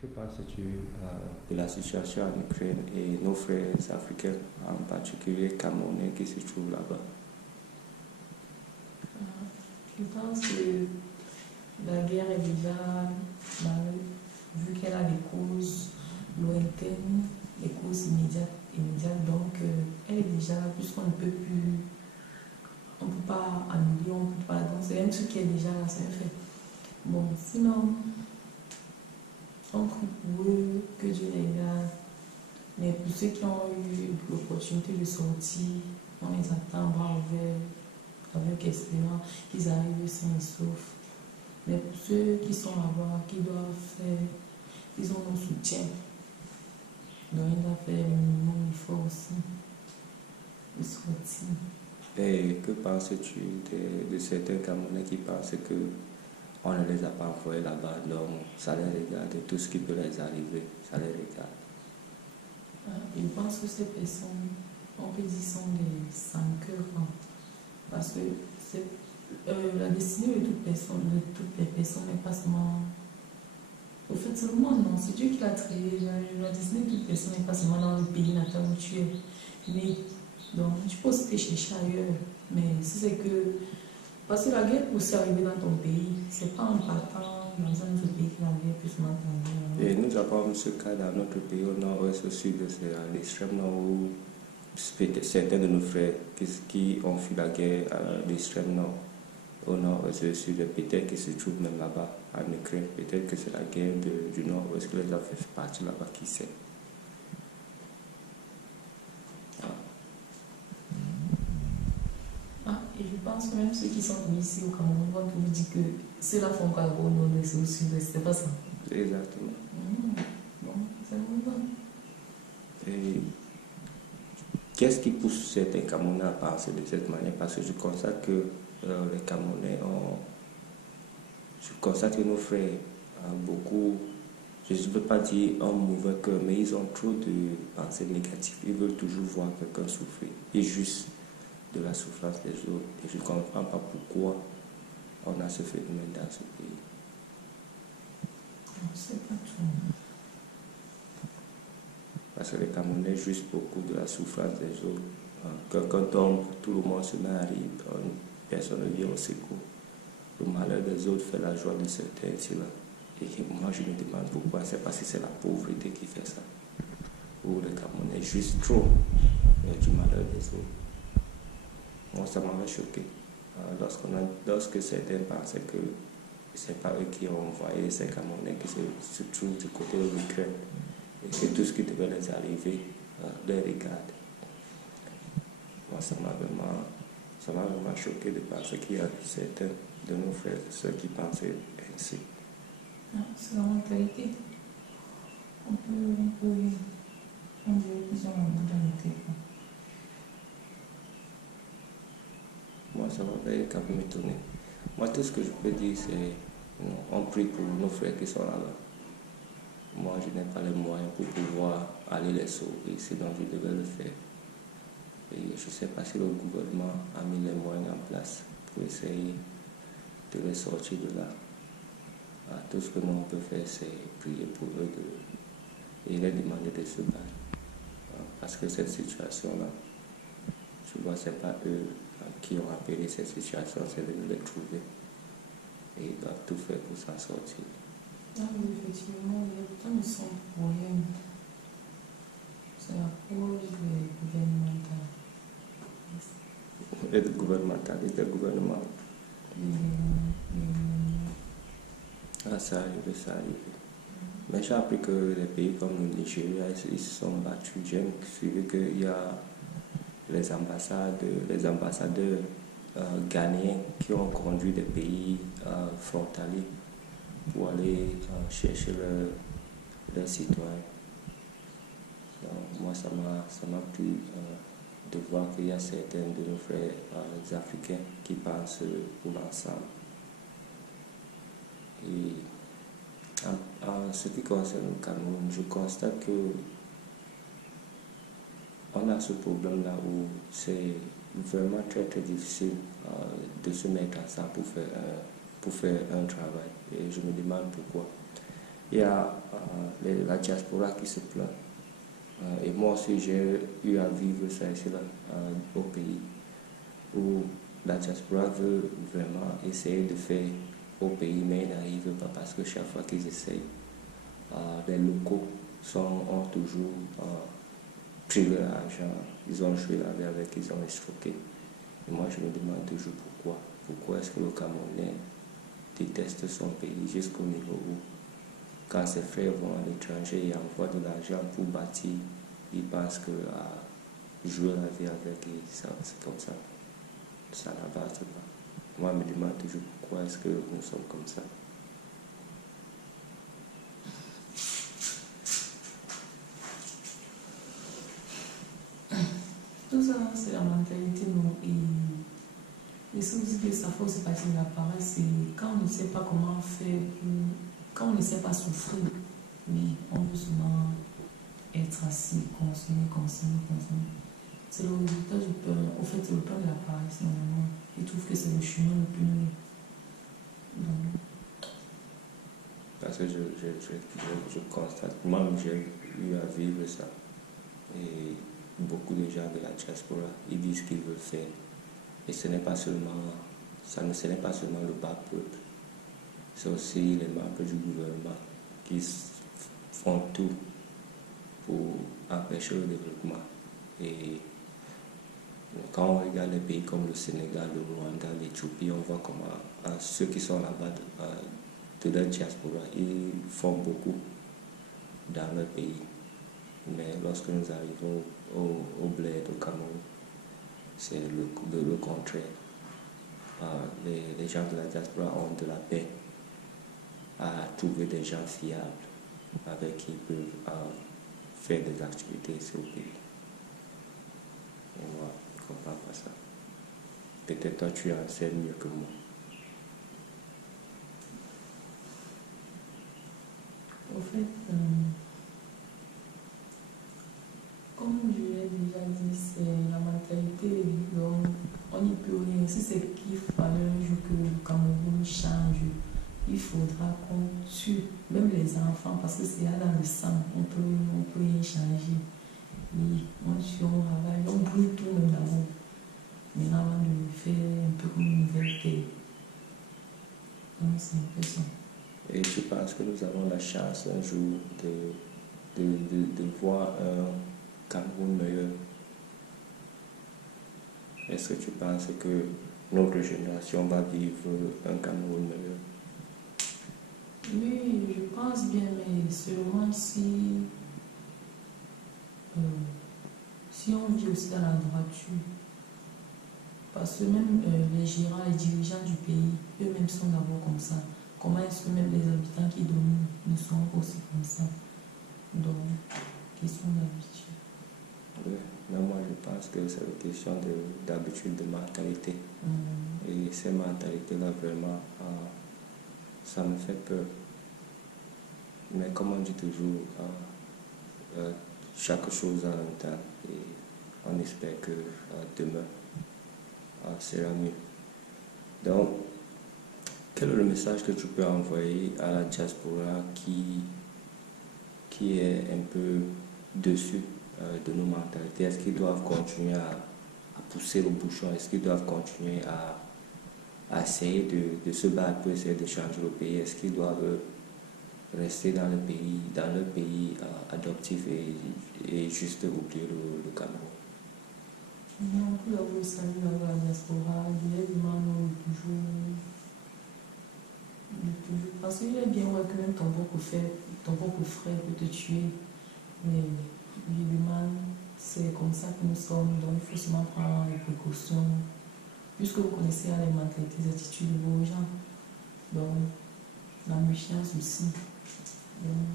Que penses-tu de la situation en Ukraine et nos frères africains, en particulier camerounais qui se trouvent là-bas? Je pense que la guerre est déjà, vu qu'elle a des causes lointaines, des causes immédiates, donc elle est déjà là, puisqu'on ne peut plus, on ne peut pas annuler, on ne peut pas, donc c'est un truc qui est déjà là, c'est un fait. Bon, sinon, on prie pour eux, que Dieu les garde, mais pour ceux qui ont eu l'opportunité de sortir, on les attend bras ouverts, avec espérance qu'ils arrivent sains et saufs. Mais pour ceux qui sont là-bas, qui doivent faire, ils ont nos soutiens. Donc ils doivent faire le minimum, il faut aussi de sortir. Et que penses-tu de certains Camerounais qui pensent que on ne les a pas envoyés là-bas, donc ça les regarde et tout ce qui peut les arriver, ça les regarde? Je pense que ces personnes, on peut dire, sont des sans-cœurs. Parce que la destinée de toutes les personnes n'est pas seulement. Au fait, c'est le monde, non? C'est Dieu qui l'a créé. La destinée de toute personne n'est pas seulement dans le pays natal où tu es né. Donc, tu peux aussi te chercher ailleurs. Mais si c'est que. Parce que la guerre peut aussi arriver dans ton pays. C'est pas en partant dans un autre pays que la guerre peut se maintenir. Et nous avons ce cas dans notre pays, au nord-ouest, au sud, c'est à l'extrême nord où certains de nos frères qui ont fui la guerre à l'extrême nord, au nord-ouest, au sud, peut-être qu'ils se trouvent même là-bas, en Ukraine. Peut-être que c'est la guerre du nord-ouest qui les a fait partir là-bas, qui sait. Et je pense que même ceux qui sont venus ici au Cameroun vont vous dire que ceux-là font quoi au nord-ouest et au sud-ouest, c'est pas ça? Exactement. Bon, c'est bon. Et qu'est-ce qui pousse certains Camerounais à penser de cette manière? Parce que je constate que les Camerounais ont... Je constate que nos frères ont beaucoup... Je ne veux pas dire un mauvais cœur, mais ils ont trop de pensées négatives. Ils veulent toujours voir quelqu'un souffrir. Et juste de la souffrance des autres. Et je ne comprends pas pourquoi on a ce phénomène dans ce pays. C'est pas tout. Parce que les Camerounais jouissent beaucoup de la souffrance des autres. Quelqu'un tombe, tout le monde se met à rire, personne ne vient au secours. Le malheur des autres fait la joie de certains, c'est là. Et moi je me demande pourquoi, c'est parce que c'est la pauvreté qui fait ça. Ou les Camerounais jouissent trop du malheur des autres. Moi ça m'avait choqué. Lorsque certains pensaient que ce n'est pas eux qui ont envoyé ces Camerounais qui se trouvent du côté de l'Ukraine. Et que tout ce qui devait les arriver les regarde. Moi, ça m'a vraiment choqué de penser qu'il y a certains de nos frères et sœurs qui pensaient ainsi. C'est la mentalité. On dirait qu'ils ont la mentalité. Moi, ça m'avait quand même étonné. Moi, tout ce que je peux dire, c'est on prie pour nos frères qui sont là-bas. Moi, je n'ai pas les moyens pour pouvoir aller les sauver, sinon je devais le faire. Et je ne sais pas si le gouvernement a mis les moyens en place pour essayer de les sortir de là. Tout ce que nous on peut faire, c'est prier pour eux et les demander de se battre. Parce que cette situation-là, je vois, ce n'est pas eux qui ont appelé cette situation, c'est de nous les trouver. Et ils doivent tout faire pour s'en sortir. Ah oui, effectivement, les gens ne sont pour rien. C'est la cause des gouvernementales. Et le gouvernementaliste, le gouvernement. Ça arrive, ça arrive. Mais j'ai appris que les pays comme le Nigeria, ils se sont battus. J'ai suivi qu'il y a les ambassadeurs ghanéens qui ont conduit des pays frontaliers pour aller chercher leurs citoyens. Donc, moi, ça m'a plu de voir qu'il y a certains de nos frères africains qui pensent pour l'ensemble. Et en ce qui concerne le Cameroun, je constate que on a ce problème-là où c'est vraiment très très difficile de se mettre ensemble pour faire un travail. Et je me demande pourquoi. Il y a la diaspora qui se plaint. Et moi aussi, j'ai eu à vivre ça ici là, au pays, où la diaspora veut vraiment essayer de faire au pays, mais ils n'arrivent pas parce que chaque fois qu'ils essayent, les locaux ont toujours pris leur argent, ils ont joué avec, ils ont escroqué. Et moi, je me demande toujours pourquoi. Pourquoi est-ce que le Camerounais déteste son pays jusqu'au niveau où, quand ses frères vont à l'étranger et envoient de l'argent pour bâtir, ils pensent que jouer la vie avec, et ça, c'est comme ça. Ça n'avance pas. Moi, je me demande toujours pourquoi est-ce que nous sommes comme ça. Tout ça, c'est la mentalité, non? Et ce que ça fait aussi partie de la parole, c'est quand on ne sait pas comment faire, quand on ne sait pas souffrir, oui, on veut souvent être assis, consommer. C'est le résultat du peur. Au fait, c'est le peur de la parole, normalement. Ils trouvent que c'est le chemin le plus. Donc. Parce que je constate, moi-même j'ai eu à vivre ça. Et beaucoup de gens de la diaspora, ils disent qu'ils veulent faire. Et ce n'est pas seulement le bas peuple, c'est aussi les membres du gouvernement qui font tout pour empêcher le développement. Et quand on regarde les pays comme le Sénégal, le Rwanda, l'Éthiopie, on voit comment ceux qui sont là-bas de la diaspora, ils font beaucoup dans leur pays. Mais lorsque nous arrivons au bled, au Cameroun, c'est le contraire. Les gens de la diaspora ont de la peine à trouver des gens fiables avec qui ils peuvent faire des activités ici au pays. Et moi, je ne comprends pas ça. Peut-être toi, tu enseignes mieux que moi. Au fait, comme je l'ai déjà dit, c'est la mentalité. Donc, on n'y peut rien. Si c'est qu'il fallait un jour que le Cameroun change, il faudra qu'on tue même les enfants parce que c'est là dans le sang. On peut rien changer. Oui, on tue, on ravage, on brûle tout même d'abord. Maintenant, on va faire un peu comme une nouvelle terre. Donc, c'est un peu ça. Et tu penses que nous avons la chance un jour de voir un Cameroun meilleur? Est-ce que tu penses que notre génération va vivre un Cameroun meilleur? Oui, je pense bien, mais seulement si on vit aussi dans la droiture. Parce que même les gérants, les dirigeants du pays, eux-mêmes sont d'abord comme ça. Comment est-ce que même les habitants qui dominent ne sont aussi comme ça? Donc, question d'habitude. Oui, mais moi je pense que c'est une question d'habitude, de mentalité. Et ces mentalités-là, vraiment, ça me fait peur. Mais comme on dit toujours, chaque chose a un temps et on espère que demain sera mieux. Donc, quel est le message que tu peux envoyer à la diaspora qui est un peu dessus de nos mentalités? Est-ce qu'ils doivent continuer à pousser le bouchon? Est-ce qu'ils doivent continuer à essayer de se battre pour essayer de changer le pays? Est-ce qu'ils doivent rester dans leur pays adoptif et juste oublier le Cameroun? Non, pour avoir salué la diaspora, je les demande toujours. Parce qu'il est bien ouais, que même ton propre frère peut te tuer. Mais je demande, c'est comme ça que nous sommes, donc il faut seulement prendre les précautions. Puisque vous connaissez les mentalités, les attitudes de vos gens. Donc, la méfiance aussi. Donc,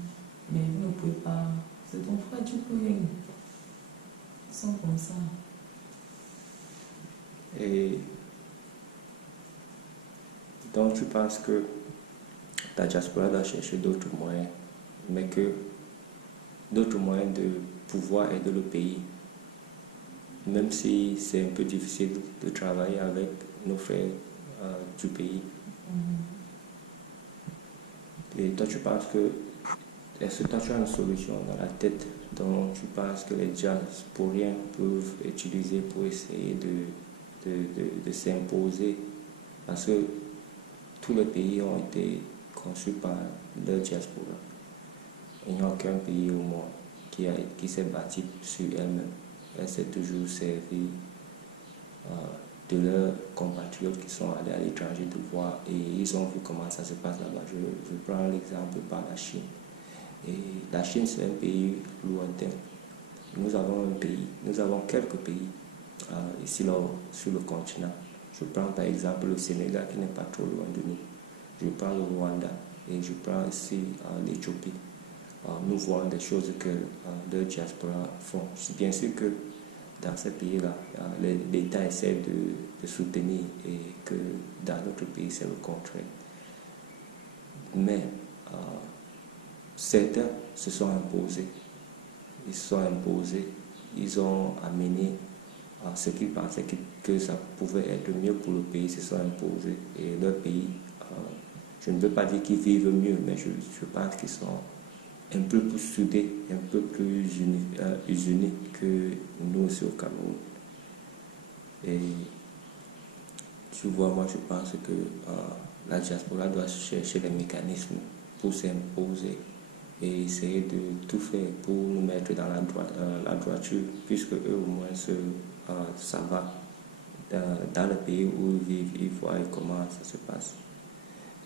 mais vous ne pouvez pas. C'est ton frère, tu peux rien. Ils sont comme ça. Et donc tu penses que la diaspora doit chercher d'autres moyens, mais que d'autres moyens de pouvoir aider le pays, même si c'est un peu difficile de travailler avec nos frères du pays. Et toi, tu penses que est-ce que toi tu as une solution dans la tête dont tu penses que les diasporiens peuvent utiliser pour essayer de s'imposer? Parce que tous les pays ont été conçus par leur diaspora. Il n'y a aucun pays au monde qui s'est bâti sur elle-même. Elle s'est toujours servie de leurs compatriotes qui sont allés à l'étranger de voir et ils ont vu comment ça se passe là-bas. Je prends l'exemple par la Chine. Et la Chine, c'est un pays lointain. Nous avons quelques pays ici là, sur le continent. Je prends par exemple le Sénégal qui n'est pas trop loin de nous. Je prends le Rwanda et je prends ici l'Éthiopie. Nous voyons des choses que les diaspora font. Bien sûr que dans ces pays-là, l'État essaie de soutenir et que dans notre pays, c'est le contraire. Mais certains se sont imposés. Ils se sont imposés. Ils ont amené ce qu'ils pensaient que ça pouvait être mieux pour le pays, se sont imposés. Et leur pays, je ne veux pas dire qu'ils vivent mieux, mais je pense qu'ils sont un peu plus soudés, un peu plus unis que nous aussi au Cameroun. Et tu vois, moi je pense que la diaspora doit chercher des mécanismes pour s'imposer et essayer de tout faire pour nous mettre dans la droiture, puisque eux au moins ça va dans le pays où ils vivent, ils voient comment ça se passe.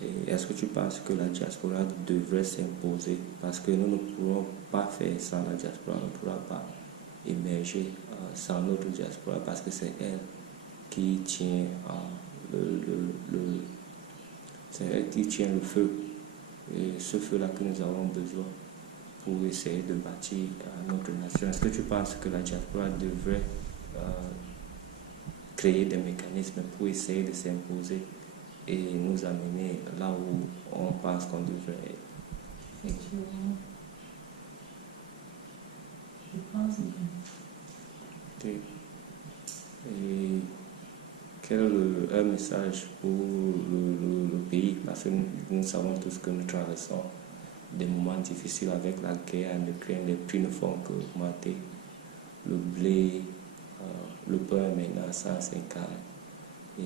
Et est-ce que tu penses que la diaspora devrait s'imposer? Parce que nous ne pourrons pas faire sans la diaspora, on ne pourra pas émerger sans notre diaspora parce que c'est elle qui tient c'est elle qui tient le feu. Et ce feu-là que nous avons besoin pour essayer de bâtir notre nation. Est-ce que tu penses que la diaspora devrait créer des mécanismes pour essayer de s'imposer et nous amener là où on pense qu'on devrait être? Effectivement. Je pense bien. Et quel est un message pour le pays? Parce que nous savons tous que nous traversons des moments difficiles avec la guerre en Ukraine. Les prix ne font qu'augmenter. Le blé, le pain est maintenant à 150 et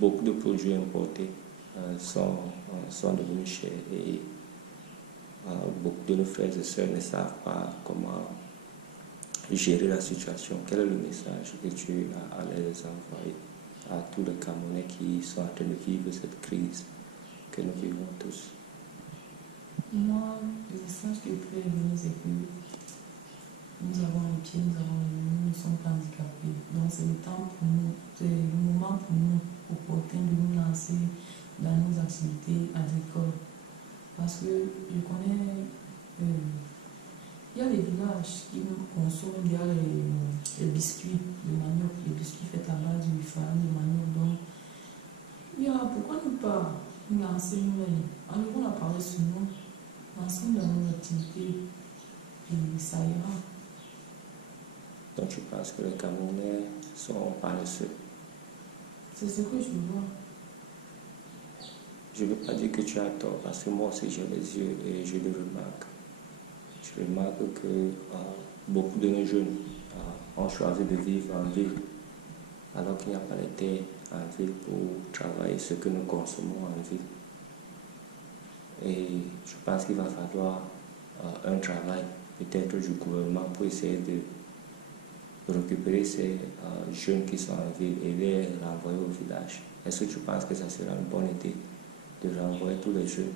beaucoup de produits importés sont devenus chers et beaucoup de nos frères et sœurs ne savent pas comment gérer la situation. Quel est le message que tu as à les envoyer à tous les Camerounais qui sont en train de vivre cette crise que nous vivons tous? Moi, le message que je peux donner, c'est que nous avons les pieds, nous avons les mains, nous ne sommes pas handicapés. Donc c'est le temps pour nous, c'est le moment pour nous opportun de nous lancer dans nos activités agricoles. Parce que je connais, il y a des villages qui consomment déjà les biscuits de manioc, les biscuits faits à base de farine de manioc. Donc, pourquoi ne pas nous lancer nous-mêmes? Enlevons la parole sur nous, lançons dans nos activités et ça ira. Donc tu penses que les Camerounais sont paresseux? C'est ce que je vois. Je ne veux pas dire que tu as tort, parce que moi aussi j'ai les yeux et je le remarque. Je remarque que beaucoup de nos jeunes ont choisi de vivre en ville, alors qu'il n'y a pas les terres en ville pour travailler ce que nous consommons en ville. Et je pense qu'il va falloir un travail peut-être du gouvernement pour essayer de récupérer ces jeunes qui sont en ville et les renvoyer au village. Est-ce que tu penses que ça sera une bonne idée de renvoyer tous les jeunes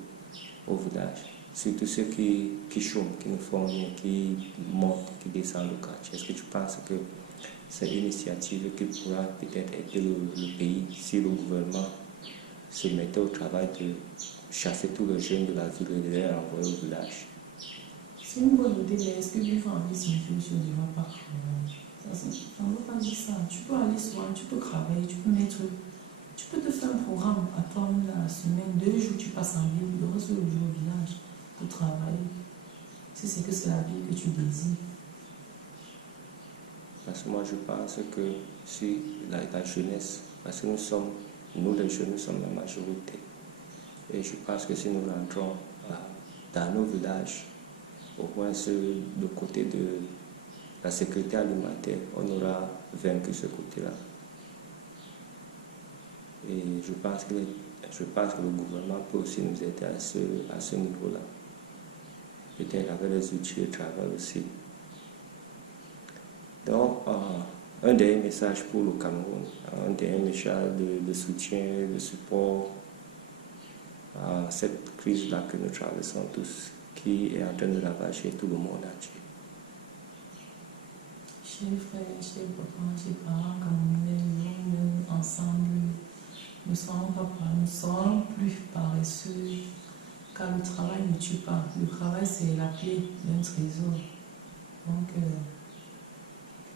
au village, surtout ceux qui chôment, qui ne font rien, qui montent, qui descendent au quartier? Est-ce que tu penses que c'est une initiative qui pourra peut-être aider le pays si le gouvernement se mettait au travail de chasser tous les jeunes de la ville et de les renvoyer au village? C'est une bonne idée, mais est-ce que vivre en ville signifie que tu ne devras pas travailler? Ça ne veut pas dire ça. Tu peux aller souvent, tu peux travailler, tu peux te faire un programme à toi la semaine, 2 jours tu passes en ville, le reste du jour au village pour travailler. Si c'est que c'est la vie que tu désires. Parce que moi je pense que si la jeunesse, parce que nous les jeunes, nous sommes la majorité. Et je pense que si nous rentrons dans nos villages, au moins de côté de la sécurité alimentaire, on aura vaincu ce côté-là. Et je pense que le gouvernement peut aussi nous aider à ce niveau-là. Peut-être avec les outils de travail aussi. Donc, un dernier message pour le Cameroun, un dernier message de soutien, de support à cette crise-là que nous traversons tous, qui est en train de ravager tout le monde entier. Chers frères, chers papas, chers parents camerounais, nous ensemble, nous ne serons plus paresseux, car le travail ne tue pas. Le travail, c'est la clé d'un trésor. Donc,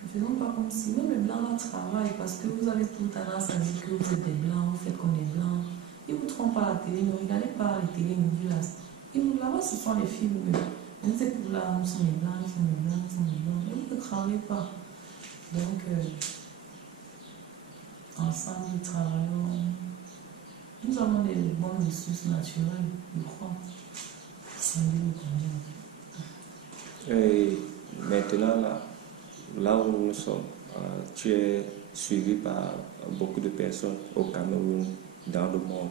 ne faisons pas comme si même les blancs travaillent, parce que vous avez tout tendance à dire que vous êtes des blancs, vous faites comme des blancs. Ils ne vous trompent pas à la télé, ne regardez pas les télénovelas. Là-bas, ce sont les films. Vous êtes là, nous sommes les blancs, nous sommes les blancs, nous sommes les blancs. Et vous ne travaillez pas. Donc, ensemble, nous travaillons. Nous avons des bonnes ressources naturelles, je crois. Et maintenant, là où nous sommes, tu es suivi par beaucoup de personnes au Cameroun, dans le monde.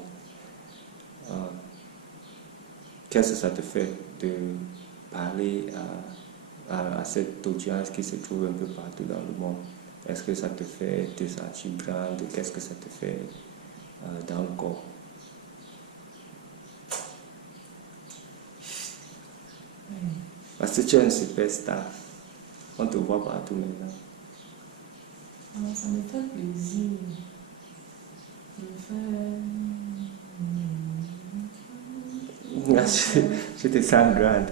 Qu'est-ce que ça te fait de parler à cette audience qui se trouve un peu partout dans le monde? Est-ce que ça te fait te sentir grande? Qu'est-ce que ça te fait dans le corps? Parce que tu es un superstar. On te voit partout maintenant. Ça me fait plaisir. Je te sens grande.